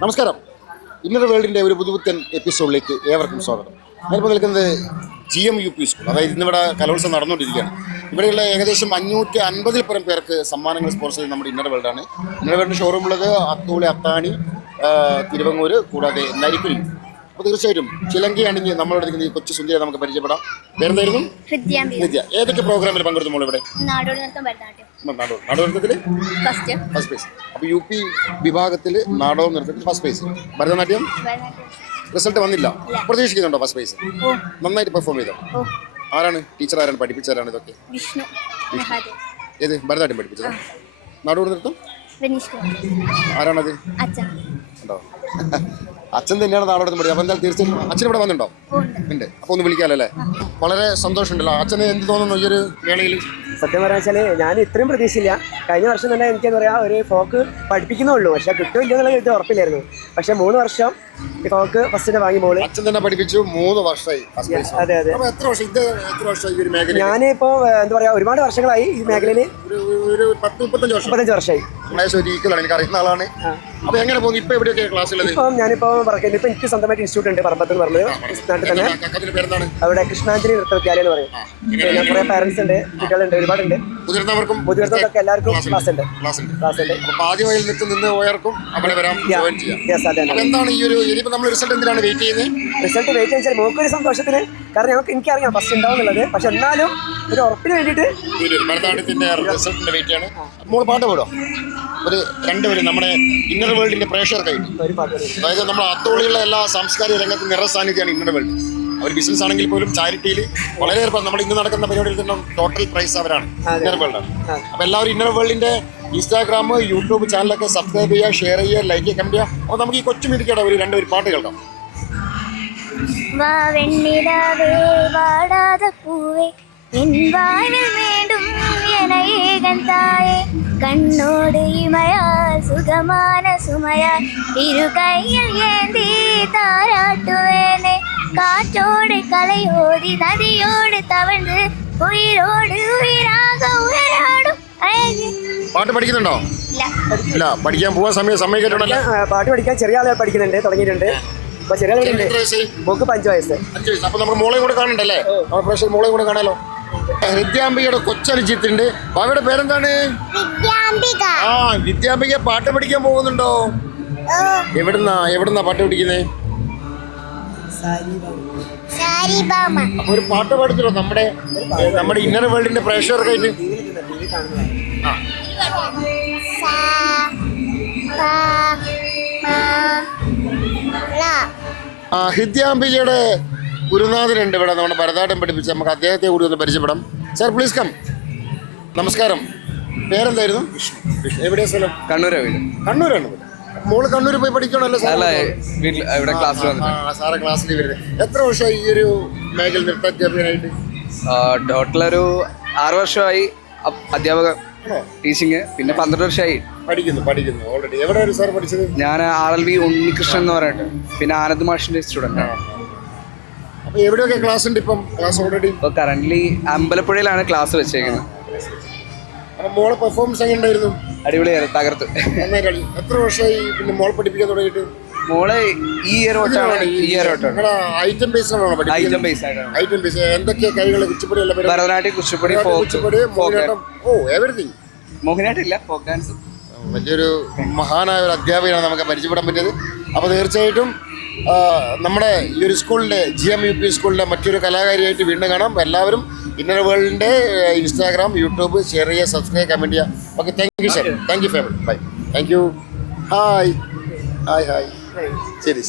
നമസ്കാരം. ഇന്നർ വേൾഡിൻ്റെ ഒരു പുതുപുത്തൻ എപ്പിസോഡിലേക്ക് ഏവർക്കും സ്വാഗതം. ഞാനിപ്പോൾ നിൽക്കുന്നത് GMUP സ്കൂൾ, അതായത് ഇന്നിവിടെ കലോത്സവം നടന്നുകൊണ്ടിരിക്കുകയാണ്. ഇവിടെയുള്ള ഏകദേശം 550 പരം പേർക്ക് സമ്മാനങ്ങൾ സ്പോൺസർ ചെയ്ത് നമ്മുടെ ഇന്നർ വേൾഡാണ്. ഇന്നർ വേൾഡിൻ്റെ ഷോറൂം ഉള്ളത് അത്തൂളി, അത്താണി, തിരുവങ്ങൂര്, കൂടാതെ നരിക്കുനി. അപ്പോൾ തീർച്ചയായിട്ടും ചിലങ്കി അണിഞ്ഞ് നമ്മളോട് നിൽക്കുന്ന ഈ കൊച്ചു സുന്ദരിയെ നമുക്ക് പരിചയപ്പെടാം. പേരെന്തായിരുന്നു? നിത്യ. ഏതൊക്കെ പ്രോഗ്രാമിൽ പങ്കെടുത്തു മോൾ ഇവിടെ? നാടോടി നൃത്തത്തിൽ ഫസ്റ്റ് പ്രൈസ്. അപ്പോൾ UP വിഭാഗത്തിൽ നാടോടി നൃത്തത്തിൽ ഫസ്റ്റ് പ്രൈസ്. ഭരതനാട്യം റിസൾട്ട് വന്നില്ല, പ്രതീക്ഷിക്കുന്നുണ്ടോ ഫസ്റ്റ് പ്രൈസ്? നന്നായിട്ട് പെർഫോം ചെയ്തോ? ആരാണ് ടീച്ചർ? ആരാണ് പഠിപ്പിച്ചാരാണ് ഇതൊക്കെ? ഏത് ഭരതനാട്യം പഠിപ്പിച്ചത്? നാടോടി നൃത്തം ആരാണത്? ഉണ്ടോ? അച്ഛൻ തന്നെയാണ് നാടോടി പഠിച്ചത്. അപ്പോൾ എന്തായാലും തീർച്ചയായും അച്ഛൻ ഇവിടെ വന്നിട്ടുണ്ടോ? ഉണ്ട്. അപ്പോൾ ഒന്ന് വിളിക്കാമല്ലോ അല്ലേ? വളരെ സന്തോഷമുണ്ടല്ലോ. അച്ഛന് എന്ത് തോന്നുന്നു ഈ ഒരു വേളയിൽ? സത്യം പറയാ വെച്ചാൽ ഞാൻ ഇത്രയും പ്രതീക്ഷയില്ല. കഴിഞ്ഞ വർഷം തന്നെ എനിക്കെന്താ പറയുക ഒരു ഫോക്ക് പഠിപ്പിക്കുന്നുള്ളൂ, പക്ഷെ കിട്ടുമില്ല എന്നുള്ള ഇത് ഉറപ്പില്ലായിരുന്നു. പക്ഷെ 3 വർഷം ഫോക്ക് ഫസ്റ്റിനെ വാങ്ങി മോള് അച്ഛൻ തന്നെ പഠിപ്പിച്ചു. 3 വർഷമായി. അതെ അതെ. ഞാനിപ്പോ എന്താ പറയാ ഒരുപാട് വർഷങ്ങളായി ഈ മേഖലയിൽ. 35 വർഷമായി. എനിക്ക് അറിയുന്ന ആളാണ്. അപ്പൊ എങ്ങനെ പോകുന്നു ഇപ്പൊ? എവിടെയൊക്കെ ക്ലാസ്സിലുള്ളത്? ഇപ്പം ഞാനിപ്പോ പറയുന്നത് ഇപ്പൊ എനിക്ക് സ്വന്തമായിട്ട് ഇൻസ്റ്റിറ്റ്യൂട്ട് ഉണ്ട് പറമ്പത്ത് എന്ന് പറഞ്ഞത് നാട്ടിൽ തന്നെ. അവിടെ കൃഷ്ണാഞ്ജലി നൃത്ത വിദ്യാലയം എന്ന് പറയും. പിന്നെ കുറെ പാരന്റ്സ് ഉണ്ട്, കുട്ടികളുണ്ട്, ഒരുപാടുണ്ട്. മുതിർന്നവർക്കൊക്കെ എല്ലാവർക്കും ക്ലാസ് ഉണ്ട്. റിസൾട്ട് വെയിറ്റ് ചെയ്താൽ നമുക്കൊരു സന്തോഷത്തിന്, കാരണം എനിക്കറിയാം ഫസ്റ്റ് ഉണ്ടാവും എന്നുള്ളത്. പക്ഷെ എന്നാലും ഒരു ഉറപ്പിന് വേണ്ടിയിട്ട് പാട്ട് പാടോ? ഒരു 2 വരി നമ്മുടെ ഇന്നർ വേൾഡിന്റെ പ്രേക്ഷകർക്കായിട്ട്. അതായത് നമ്മൾ അത്തോളിയുള്ള എല്ലാ സാംസ്കാരിക രംഗത്ത് നിറ സാന്നിധ്യമാണ് ഇന്നർ വേൾഡ്. അവർ ബിസിനസ് ആണെങ്കിൽ പോലും ചാരിറ്റിയിൽ വളരെയേറെ നമ്മൾ ഇന്ന് നടക്കുന്ന പരിപാടിയിൽ തന്നെ ടോട്ടൽ പ്രൈസ് അവരാണ്, ഇന്നർ വേൾഡാണ്. അപ്പോൾ എല്ലാവരും ഇന്നർ വേൾഡിന്റെ ഇൻസ്റ്റാഗ്രാം, യൂട്യൂബ് ചാനലൊക്കെ സബ്സ്ക്രൈബ് ചെയ്യുക, ഷെയർ ചെയ്യുക, ലൈക്ക് ചെയ്യുക, കമന്റ് ചെയ്യുക. അപ്പോൾ നമുക്ക് ഈ കൊച്ചു മിടിക്കട ഒരു 2 വരി പാട്ട് കേൾക്കാം. കണ്ണോട് ഇമയാൽ സുഖമാന സുമയാൽ ഇരുകൈയിൽ ഏന്തി താരാട്ടുവേനെ കാറ്റോട് കലയോടി നദിയോട് തവണ്ട് ഉയരോട് ഉയരാക ഉയരാടും. പാട്ട് പഠിക്കുന്നുണ്ടോ? ഇല്ല. പഠിക്കാൻ പോവാൻ സമ്മതിക്കട്ടുണ്ടല്ലോ. പാട്ട് പഠിക്കാൻ ചെറിയ ആളെ പഠിക്കുന്നുണ്ട്, തുടങ്ങിയിട്ടുണ്ട്. അപ്പൊ ചെറിയ ആളുണ്ട്. മോക്ക് 5 വയസ്സ്. അപ്പൊ നമുക്ക് മോളെയും കൂടെ കാണണ്ടല്ലേ? മോളെയും കൂടെ കാണാലോ. വിദ്യാംബികയുടെ കൊച്ചനുജിത്തുണ്ട്. അവരുടെ പേരെന്താണ്? ആ, വിദ്യാംബിക പാട്ട് പഠിക്കാൻ പോകുന്നുണ്ടോ? എവിടുന്നാ പാട്ട് പഠിക്കുന്നേ? അപ്പൊ ഒരു പാട്ട് പാടുത്തല്ലോ നമ്മുടെ ഇന്നർ വേൾഡിന്റെ പ്രേക്ഷകർക്കായിട്ട്. വിദ്യാംബികയുടെ ഗുരുനാഥനുണ്ട് ഇവിടെ, നമ്മുടെ ഭരതനാട്യം പഠിപ്പിച്ച്. നമുക്ക് അദ്ദേഹത്തെ കൂടി ഒന്ന് പരിചയപ്പെടാം. Sir please come. നമസ്കാരം. പേരെന്തായിരുന്നു? എവിടെയാ സ്ഥലം? കണ്ണൂരാണ്. മോള് കണ്ണൂർ പോയി പഠിക്കണല്ലോ? സാറെ ക്ലാസ്സിൽ വരുന്നത്. എത്ര വർഷമായി ഈ ഒരു മേഖല നൃത്താധ്യാപകനായിട്ട്? ടോട്ടൽ ഒരു 6 വർഷമായി അധ്യാപക ടീച്ചിങ്. പിന്നെ 12 വർഷമായി പഠിക്കുന്നു ഓൾറെഡി. എവിടെ സാർ പഠിച്ചത്? ഞാൻ RLV ഉണ്ണികൃഷ്ണൻ എന്ന് പറഞ്ഞിട്ട്, പിന്നെ ആനന്ദ് മാഷിന്റെ സ്റ്റുഡന്റ് ആണ്. അപ്പൊ എവിടെയൊക്കെ ക്ലാസ് ഉണ്ട് ഇപ്പം? ക്ലാസ് ഓൾറെഡി ഇപ്പൊ കറന്റ്ലി അമ്പലപ്പുഴയിലാണ് ക്ലാസ് വെച്ചേക്കുന്നത്. അപ്പൊ മോളെ പെർഫോമൻസ് എങ്ങനെ ഉണ്ടായിരുന്നു? അടിപൊളിയായിരുന്നു, തകർത്ത്. എത്ര വർഷമായി പിന്നെ മോളെ പഠിപ്പിക്കാൻ തുടങ്ങിയിട്ട്? മോളെ ഈ ഇയർ തൊട്ടാണ്. ഐറ്റം ബേസ് എന്തൊക്കെയാ കൈകൾ? കുച്ചിപ്പുടി, ഭരതനാട്യം, കുച്ചിപ്പുടി, എവരിതിങ്. മോഹിനിയാട്ടില്ല, ഫോക്ക് ഡാൻസ്. വലിയൊരു മഹാനായ ഒരു അധ്യാപകനാണ് നമുക്ക് പരിചയപ്പെടാൻ പറ്റിയത്. അപ്പോൾ തീർച്ചയായിട്ടും നമ്മുടെ ഈ ഒരു സ്കൂളിൻ്റെ GMUP സ്കൂളിൻ്റെ മറ്റൊരു കലാകാരിയായിട്ട് വീണ്ടും കാണാം. എല്ലാവരും ഇന്നർ വേൾഡിൻ്റെ ഇൻസ്റ്റാഗ്രാം, യൂട്യൂബ് ഷെയർ ചെയ്യുക, സബ്സ്ക്രൈബ്, കമൻറ്റ് ചെയ്യുക. Okay, thank you sir. Thank you family. Bye. Thank you. Hi. ശരി.